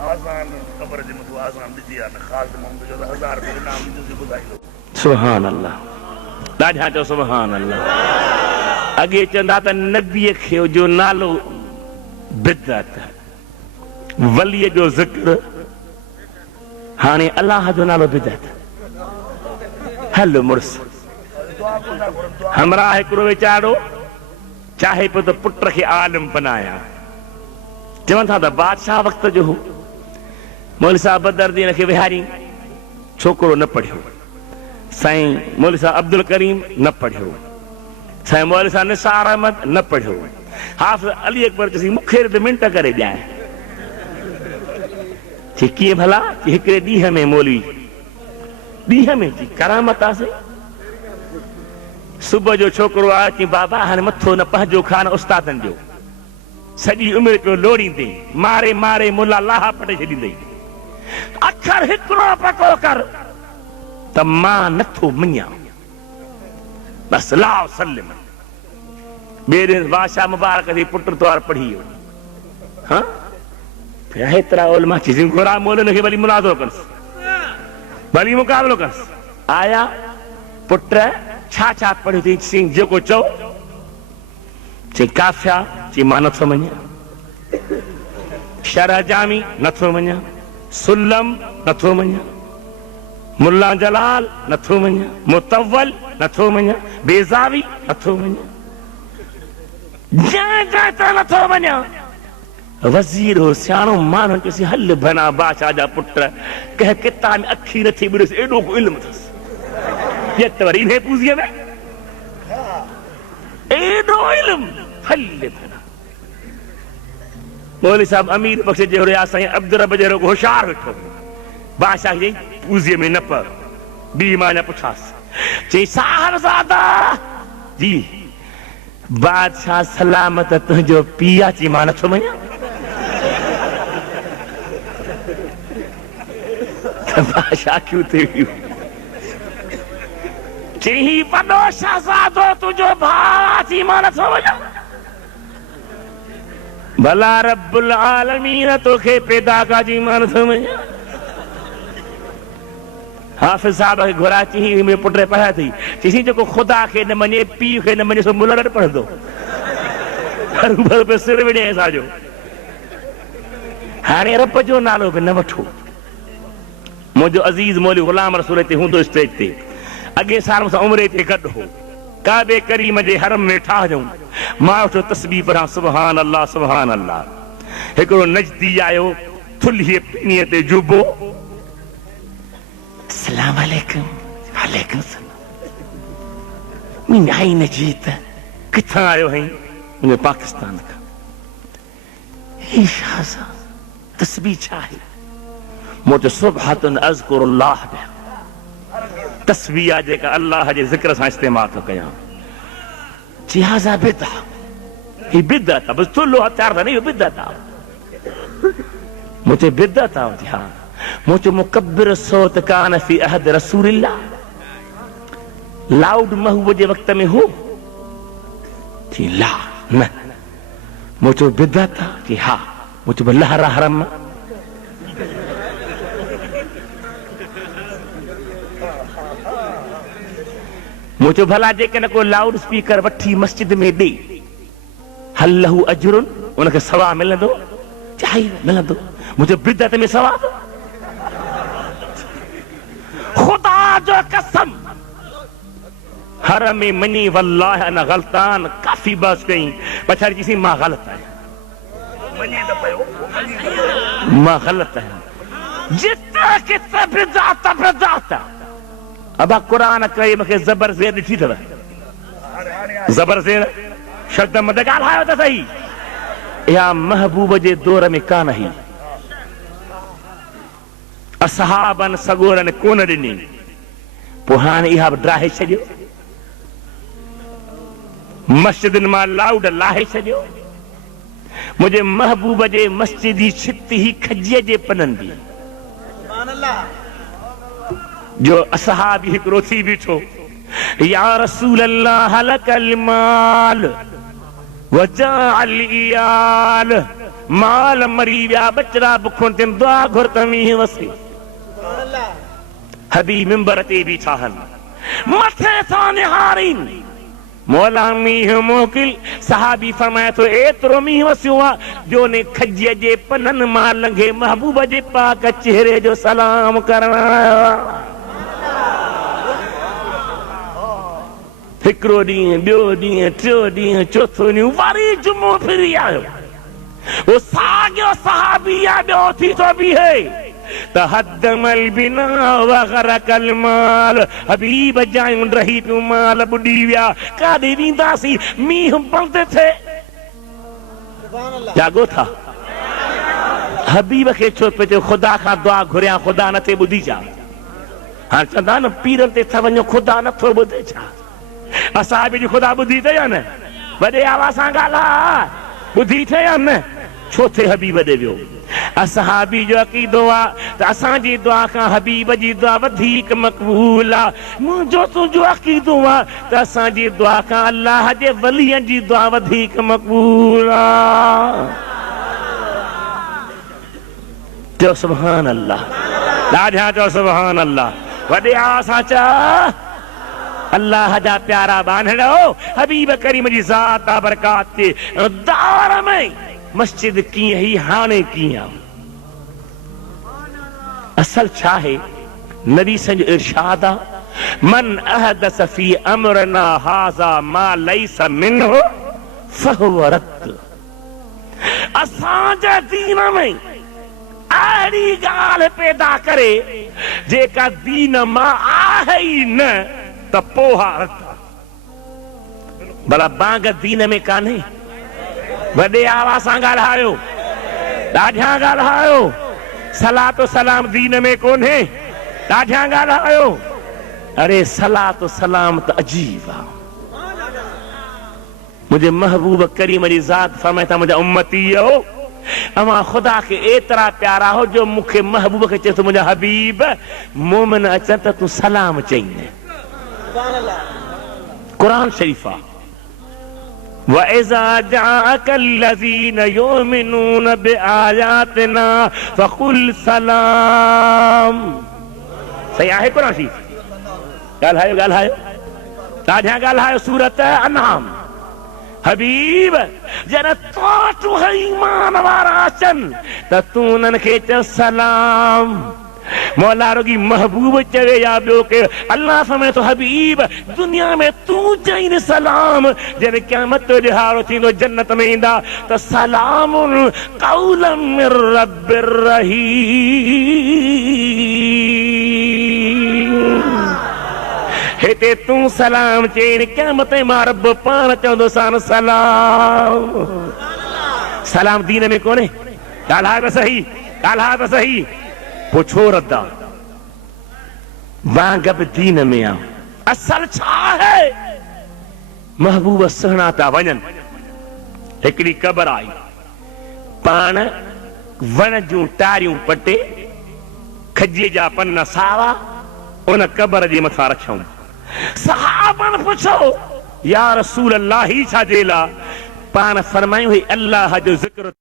आसान कब्र जे मथो आसान ॾिठी आहे न ख़ासि मोहम्मद जो 1000 रुपए इनाम ॾिजोसि ॿुधाईंदो। सुभान अल्लाह, ॾाढा चओ सुभान अल्लाह। अॻे चवंदा त नबीअ खे जो नालो बिदअत, वलीअ जो ज़िक्र, हाणे अलाह जो नालो बिदअत। हल मुड़ुस हमरा हिकिड़ो वीचारो चाहे पियो त पुट खे आलिम बनाया, चवनि था त बादशाह वक़्त जो हो, मौलवी साहब बदरुद्दीन खे विहारी, छोकिरो न पढ़ियो, साईं मौलवी साहब अब्दुल करीम न पढ़ियो, साईं मौलवी साहब निसार अहमद न पढ़ियो, हाफ़िज़ अली अकबर चई मूंखे मिंट करे ॾियां। चई कीअं भला? हिकिड़े ॾींहं में मौलवी, ॾींहं में जी करामत आहे। सुबुह जो छोकिरो आहे, चई बाबा हाणे मथो न पंहिंजो खान उस्तादनि जो, सॼी उमिरि पियो लोड़ींदे, मारे मारे मुला लाहा पटे छॾींदई, अखर हिकिड़ो पको कर त मां नथो मञां, बसि लाओ सलिम। ॿिए ॾींहुं बादशाह मुबारक जी पुट तौर पढ़ी वियो। हाँ हेतिरा उलमा चई घुरा मोलनि खे भली मुनाज़ो कंसि, भली मुक़ाबिलो कंसि। आया पुट छा छा पढ़ियो अथई? चई जेको चओ। चई काफ़िया? चई मां नथो मञां। शरह जामी? नथो मञां। सुल्लम? नथो मञां। मुल्ला जलाल? नथो मञां। मुतव्वल? नथो मञां। बेज़ावी? नथो मञां। जंहिं त नथो मञां। वज़ीर हो, सियाणो माण्हू, चयोसि हल भना बादशाह जा पुट, कंहिं किताब में अखी नथी ॿुधोसि, एॾो को इल्मु अथसि। त वरी इन्हे पूज़ीअ में एॾो इल्मु। हल भना मौलवी साहब अमीर बख़्श जहिड़ो या साईं अब्दुल रब जहिड़ो होशियारु वेठो, बादशाह चई पूज़ीअ में न पढ़। ॿी मां न पुछांसि, चई साहिबज़ादा जी बादशाह सलामत तुंहिंजो पीउ आहे? चई मां नथो मञां। बादशाह क्यों थी वियो? चई वॾो शहज़ादो तुंहिंजो भाउ? चई मां नथो मञां। भला रब्बुल आलमीन तोखे पैदा कया? चई मां नथो मञां। हाफ़िज़ साहब खे घुराए, चई मुंहिंजे पुट पढ़िया अथई? चई जेको ख़ुदा खे न मञे, पीउ खे न मञे, सो मुल्ला न पढ़ंदो। सिर विड़े असांजो। हाणे रब जो नालो बि न वठो। मुंहिंजो अज़ीज़ मौलवी ग़ुलाम रसूल ते हूंदो स्टेज ते, अॻे साल सां उमिरि ते गॾु हो, काबे करीम जे हरम में वेठा हुजऊं, मां वठो तस्बीह पढ़ां सुभान अल्लाह सुभान अल्लाह। हिकिड़ो नजदी आयो, थुल्हीअ पिनीअ ते जुबो, अस्सलाम वालेकुम। वालेकुम सलाम। मुंहिंजी आई न जीत, किथां आयो आहीं? मुंहिंजे पाकिस्तान खां। हे शाहज़ा तस्बीह छा आहे? मूं चयो सुबहातुन अज़कुरुल्लाह, तस्बीह आहे जेका अल्लाह जे ज़िक्र सां इस्तेमालु थो कयां। चई हाज़ा बिदअत, ही बिदअत आहे, बसि थुल्हो हथियार त न, इहो बिदअत आहे। मूं चयो बिदअत आहे? हा। मूं चयो मुकब्बिर सौत कान फी अहद रसूलिल्लाह, लाउड महबूब जे वक़्त में हो? चई ला न। मूं चयो बिदअत आहे? चई हा। मूं चयो लहरा हरम? मूं चयो भला जेकॾहिं को लाउड स्पीकर वठी मस्जिद में ॾे, हल लहू अजरुन, उनखे सवाब मिलंदो? चाहे मिलंदो। मूं चयो बिदअत में सवाब? ख़ुदा जो कसम, हर में मनी वल्लाह अना ग़लतान, काफ़ी बहस कई, पछाड़ी चईसीं मां ग़लत आहियां, मां ग़लत आहियां। जिते किथे बिदअत बिदअत। अबा क़ुरान कई मूंखे ज़बर ज़ेर ॾिठी अथव? ज़बर ज़ेर शब्द मद ॻाल्हायो त सही, इहा महबूब जे दौर में कान हुई। असहाबनि सगोरनि कोन ॾिनी, पोइ हाणे इहा बि ड्राहे छॾियो, मस्जिदनि मां लाउड लाहे छॾियो। मुंहिंजे महबूब जे मस्जिद जी छित ही खजीअ जे पननि जी, जो असहाबी हिकिड़ो थी बीठो, या रसूल अल्लाह लकल माल वजाअल इयाल माल मरी विया बचड़ा बुखों ते दुआ घुर त मींहुं वसे हबीब मिंबर ते बीठा आहिनि मथे सां निहारीनि मौला मींहुं मोकिल सहाबी फरमाए थो एतिरो मींहुं वसियो आहे जो ने खजीअ जे पननि मां लंघे महबूब जे पाक चेहरे जो सलाम करण आयो हिकिड़ो ॾींहुं ॿियो ॾींहुं टियों ॾींहुं चोथों ॾींहुं वरी जुमो फिरी आयो वो साॻियो सहाबी आहे ॿियो थी थो बीहे तहद्दमल बिना वगरकल माल हबीब जायूं रही पियूं माल बुॾी विया काॾे वेंदासीं मींहुं बंद थिए जागो था हबीब खे छो पियो चयो ख़ुदा खां दुआ घुरियां ख़ुदा नथे ॿुधी छा हाणे चवंदा न पीरनि ते था वञो ख़ुदा नथो ॿुधे छा असां बि ख़ुदा ॿुधी अथई या न वॾे आवाज़ सां ॻाल्हाए ॿुधी अथई या न छो थे हबीब ॾे वियो असहाबी जो अक़ीदो आहे त असांजी दुआ खां हबीब जी दुआ वधीक मक़बूल आहे मुंहिंजो तुंहिंजो अक़ीदो आहे त असांजी दुआ खां अल्लाह जे वलीअ जी दुआ वधीक मक़बूल आहे चओ सुभान अल्लाह ॾाढा चओ सुभान अल्लाह वॾे आवाज़ सां चओ अल्लाह जा प्यारा बांधड़ो हबीब करीम जी ज़ात बरकात ते दौर में मस्जिद कीअं ही हाणे कीअं असल छा है नबी संजो इरशाद आहे मन अहदस फी अमरना हाज़ा मा लैस मिन्हु फहुव रद्द असांजे दीन में अहिड़ी ॻाल्हि पैदा करे जेका दीन मां आहे ई न त पोहा रद्द भला बांग दीन में कान्हे वॾे आवाज़ सां ॻाल्हायो ॾाढा ॻाल्हायो सलातो सलाम दीन में कोन्हे ॾाढा ॻाल्हायो अरे सलातो सलाम त अजीब आहे मुंहिंजे महबूब करीम जी ज़ात फरमाए था मुंहिंजा उम्मती हो अवां ख़ुदा खे एतिरा प्यारा हो जो मूंखे महबूब खे चए थो मुंहिंजा हबीब मोमिन अचनि त तूं सलाम चईं कुरान शरीफ़ आहे وَإِذَا جَاءَكَ الَّذِينَ يُؤْمِنُونَ بِآيَاتِنَا فَقُلْ سَلَامٌ सही आहे कुरान शरीफ़ ॻाल्हायो ॻाल्हायो ॾाढा ॻाल्हायो सूरत अनाम हबीब जॾहिं तो वटि ईमान वारा अचनि त तूं उन्हनि खे चओ सलाम मौला रुगी महबूब चवे या ॿियो के अल्लाह फरमाए थो हबीब दुनिया में तूं चईं सलाम जॾहिं क़यामत जो ॾिहाड़ो थींदो जन्नत में ईंदा त सलामुन क़ौलन मिर रब्बिर रहीम हिते तूं सलाम चईं क़यामत मां रब पाण चवंदो सान सलाम सलाम दीन में कोन्हे ॻाल्हाए त सही ॻाल्हाए त सही पोइ छो रद्द आहे बांग बि दीन में आहे असल छा है महबूब सुहिणा था वञनि हिकिड़ी क़बर आई पाण वण जूं टारियूं पटे खजीअ जा पन सावा उन क़बर जे मथां रखूं सहाबन पुछो या रसूल अल्लाह ही छा जे लाइ पाण फरमायूं ही अल्लाह जो ज़िक्र